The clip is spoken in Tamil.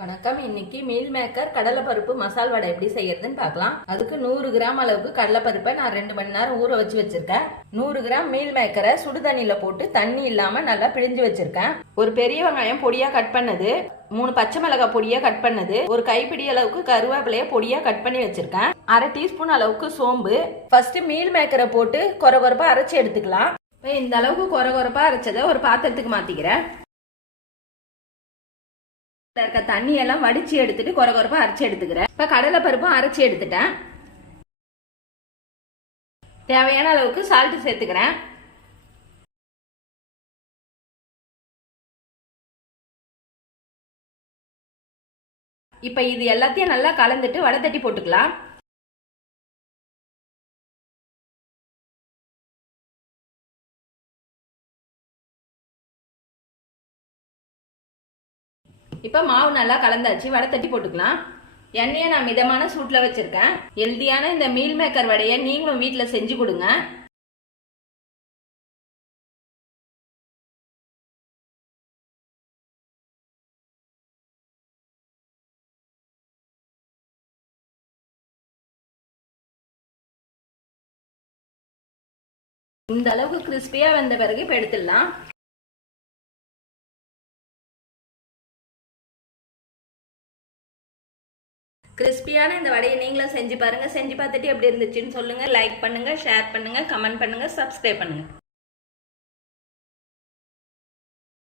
வணக்கம். இன்னைக்கு மீல் மேக்கர் கடலைப்பருப்பு மசால் வடை எப்படி செய்யறதுன்னு பார்க்கலாம். அதுக்கு நூறு கிராம் அளவுக்கு கடலைப்பருப்பை நான் ரெண்டு மணி நேரம் ஊற வச்சு வச்சிருக்கேன். நூறு கிராம் மீல் மேக்கரை சுடு தண்ணியில போட்டு தண்ணி இல்லாம நல்லா பிழிஞ்சு வச்சிருக்கேன். ஒரு பெரிய வெங்காயம் பொடியா கட் பண்ணது. மூணு பச்சை மிளகாய் பொடியா கட் பண்ணது. ஒரு கைப்பிடி அளவுக்கு கருவேப்பிலைய பொடியா கட் பண்ணி வச்சிருக்கேன். அரை டீஸ்பூன் அளவுக்கு சோம்பு. ஃபர்ஸ்ட் மீல் மேக்கரை போட்டு கொர கொரப்பா அரைச்சி எடுத்துக்கலாம். இப்போ இந்த அளவுக்கு கொர கொரப்பா அரைச்சதை ஒரு பாத்திரத்துக்கு மாத்திக்கிறேன். இருக்க தண்ணியெல்லாம் வடிச்சு எடுத்துட்டு கொர கொரப்பா அரைச்சி எடுத்துக்கிறேன். இப்ப கடலை பருப்பும் அரைச்சி எடுத்துட்டேன். தேவையான அளவுக்கு சால்ட் சேர்த்துக்கிறேன். இப்ப இது எல்லாத்தையும் நல்லா கலந்துட்டு வடை தட்டி போட்டுக்கலாம். இப்போ மாவு நல்லா கலந்தாச்சு வடை தட்டி போட்டுக்கலாம். எண்ணெயை நான் மிதமான சூட்டில் வச்சுருக்கேன். ஹெல்தியான இந்த மீல் மேக்கர் வடையை நீங்களும் வீட்டில் செஞ்சு கொடுங்க. இந்த அளவுக்கு கிறிஸ்பியாக வந்த பிறகு இப்போ எடுத்துடலாம். கிறிஸ்பியான இந்த வடையை நீங்களும் செஞ்சு பாருங்கள் செஞ்சு பார்த்துட்டு எப்படி இருந்துச்சுன்னு சொல்லுங்கள் லைக் பண்ணுங்கள் ஷேர் பண்ணுங்கள் கமெண்ட் பண்ணுங்கள் சப்ஸ்கிரைப் பண்ணுங்கள்